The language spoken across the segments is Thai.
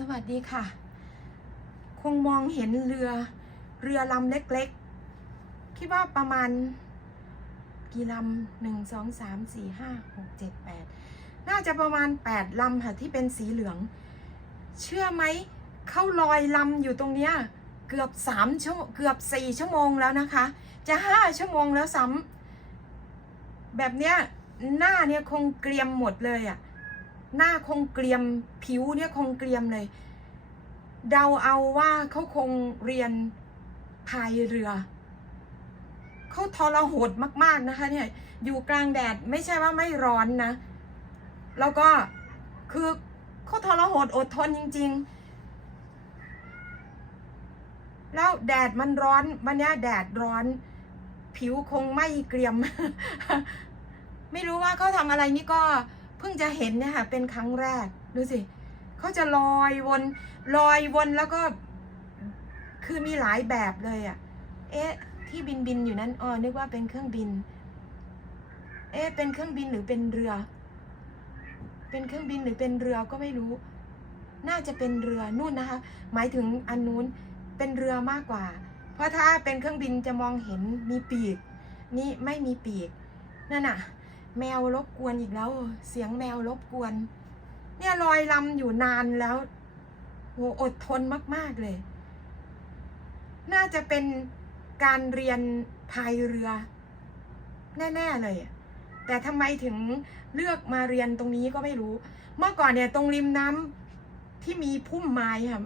สวัสดีค่ะ คงมองเห็นเรือ เรือลำเล็กๆ คิดว่าประมาณ กี่ลำหนึ่งสองสามสี่ห้าหกเจ็ดแปดน่าจะประมาณแปดลำค่ะที่เป็นสีเหลือง เชื่อไหมเขาลอยลำอยู่ตรงเนี้ยเกือบสามชั่วเกือบสี่ชั่วโมงแล้วนะคะ จะห้าชั่วโมงแล้วซ้ำแบบเนี้ยหน้าเนี่ยคงเกรียมหมดเลยอะ่ะ หน้าคงเกรียมผิวเนี่ยคงเกรียมเลย เดาเอาว่าเขาคงเรียนพายเรือเขาทรหดมากๆนะคะ เนี่ย อยู่กลางแดดไม่ใช่ว่าไม่ร้อนนะ แล้วก็คือเขาทรหดอดทนจริง ๆ แล้วแดดมันร้อนวันนี้แดดร้อน ผิวคงไม่เกรียม ไม่รู้ว่าเขาทำอะไรนี่ก็ เพิ่งจะเห็นเนี่ยค่ะเป็นครั้งแรกดูสิเขาจะลอยวนลอยวนแล้วก็ คือมีหลายแบบเลยอะ่ะ เอ๊ะ ที่บินบินอยู่นั้นอ๋อนึกว่าเป็นเครื่องบิน เอ๊ะเป็นเครื่องบินหรือเป็นเรือ เป็นเครื่องบินหรือเป็นเรือก็ไม่รู้ น่าจะเป็นเรือนู่นนะคะ หมายถึงอันนู้นเป็นเรือมากกว่า เพราะถ้าเป็นเครื่องบินจะมองเห็นมีปีก นี่ไม่มีปีกนั่นน่ะ แมวรบกวนอีกแล้ว เสียงแมวรบกวน เนี่ยลอยลำอยู่นานแล้วโหอดทนมาก ๆ เลย น่าจะเป็นการเรียนพายเรือ แน่ ๆ เลย แต่ทำไมถึงเลือกมาเรียนตรงนี้ก็ไม่รู้ เมื่อก่อนเนี่ยตรงริมน้ำที่มีพุ่มไม้ค่ะ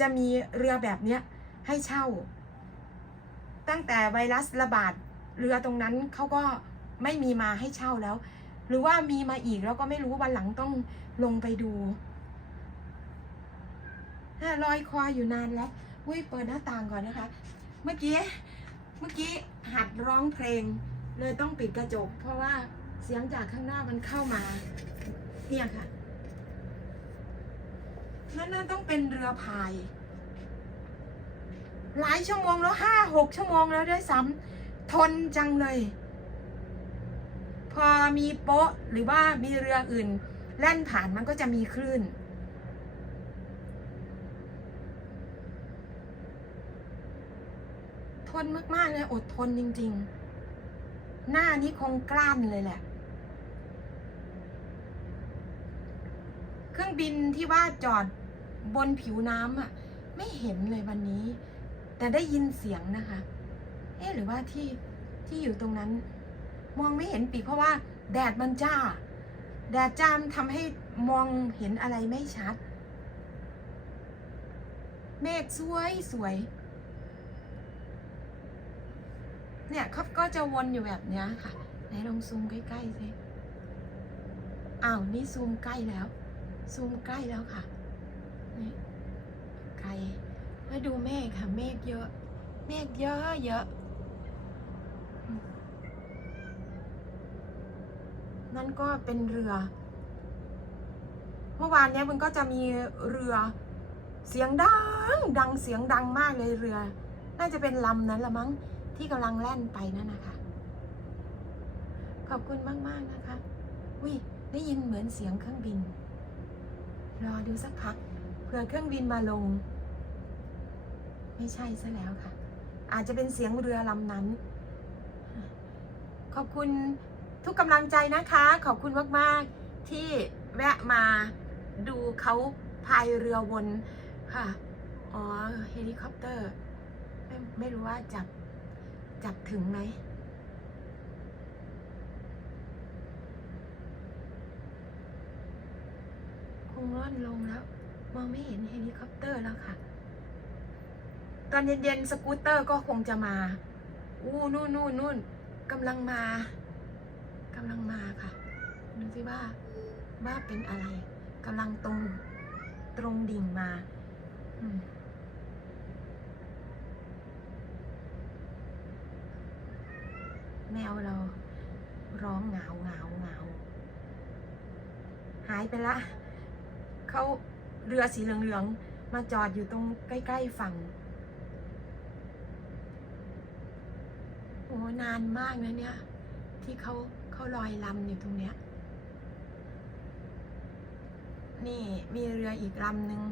จะมีเรือแบบเนี้ยให้เช่า ตั้งแต่ไวรัสระบาดเรือตรงนั้นเขาก็ ไม่มีมาให้เช่าแล้ว หรือว่ามีมาอีกแล้วก็ไม่รู้วันหลังต้องลงไปดูน่าลอยคออยู่นานแล้วอุ้ยเปิดหน้าต่างก่อนนะคะ เมื่อกี้เมื่อกี้หัดร้องเพลง เลยต้องปิดกระจก เพราะว่าเสียงจากข้างหน้ามันเข้ามา เนี่ยค่ะนั่นน่าต้องเป็นเรือพาย หลายชั่วโมงแล้วห้าหกชั่วโมงแล้วด้วยซ้ำทนจังเลย พอมีโป๊ะหรือว่ามีเรืออื่น แล่นผ่านมันก็จะมีคลื่น ทนมากๆเลยอดทนจริง ๆ หน้านี้คงกล้านเลยแหละ เครื่องบินที่ว่าจอดบนผิวน้ำอะ ไม่เห็นเลยวันนี้ แต่ได้ยินเสียงนะคะ เอ๊ะหรือว่าที่ที่อยู่ตรงนั้น มองไม่เห็นปีกเพราะว่า แดดมันจ้า แดดจ้ามนทำให้มองเห็นอะไรไม่ชัด เมฆสวยสวย เนี่ยเขาก็จะวนอยู่แบบนี้ค่ะ ไหนลองซูมใกล้ๆสิอ้าวนี่ซูมใกล้แล้ว ซูมใกล้แล้วค่ะนี่ไกลแล้วดูเมฆค่ะ เมฆเยอะ เมฆเยอะเยอะ นั่นก็เป็นเรือ เมื่อวานเนี้ยมันก็จะมีเรือเสียงดังดังเสียงดังมากเลยเรือ น่าจะเป็นลำนั้นละมั้งที่กำลังแล่นไปนั่นนะคะ ขอบคุณมาก ๆ นะคะวิได้ยินเหมือนเสียงเครื่องบิน รอดูสักพักเผื่อเครื่องบินมาลง ไม่ใช่ซะแล้วค่ะ อาจจะเป็นเสียงเรือลำนั้น ขอบคุณ ทุกกำลังใจนะคะ ขอบคุณมาก ๆ ที่แวะมาดูเขาพายเรือวนค่ะอ๋อเฮลิคอปเตอร์ไม่ไม่รู้ว่าจับจับถึงไหมคงร่อนลงแล้ว มองไม่เห็นเฮลิคอปเตอร์แล้วค่ะ ตอนเย็น ๆ สกูตเตอร์ก็คงจะมา อู้นู่นนู่นนู่นกำลังมาำลังมาค่ะ ดูสิว่า ว่าเป็นอะไรกำลังตรง ตรงดิ่งมาอืมแมวเราร้องเหงาเหงาเหงาหายไปละ เขาเรือสีเหลืองๆ มาจอดอยู่ตรงใกล้ ๆ ฝั่ง โอ้นานมากนะเนี่ย ที่เขา เขาลอยลำอยู่ตรงเนี้ย นี่มีเรืออีกลำหนึ่ง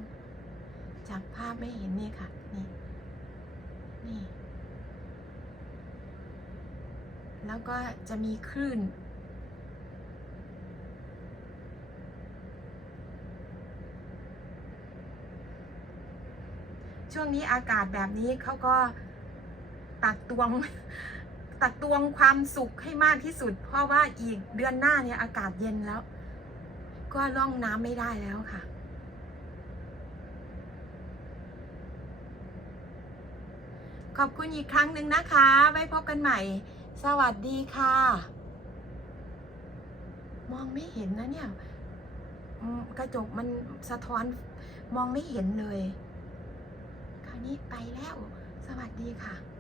จากภาพไม่เห็นนี่ค่ะ นี่ นี่ แล้วก็จะมีคลื่น ช่วงนี้อากาศแบบนี้เขาก็ตักตวง ตักตวงความสุขให้มากที่สุด เพราะว่าอีกเดือนหน้าเนี่ยอากาศเย็นแล้ว ก็ล่องน้ำไม่ได้แล้วค่ะ ขอบคุณอีกครั้งหนึ่งนะคะ ไว้พบกันใหม่ สวัสดีค่ะ มองไม่เห็นนะเนี่ย กระจกมันสะท้อนมองไม่เห็นเลย คราวนี้ไปแล้ว สวัสดีค่ะ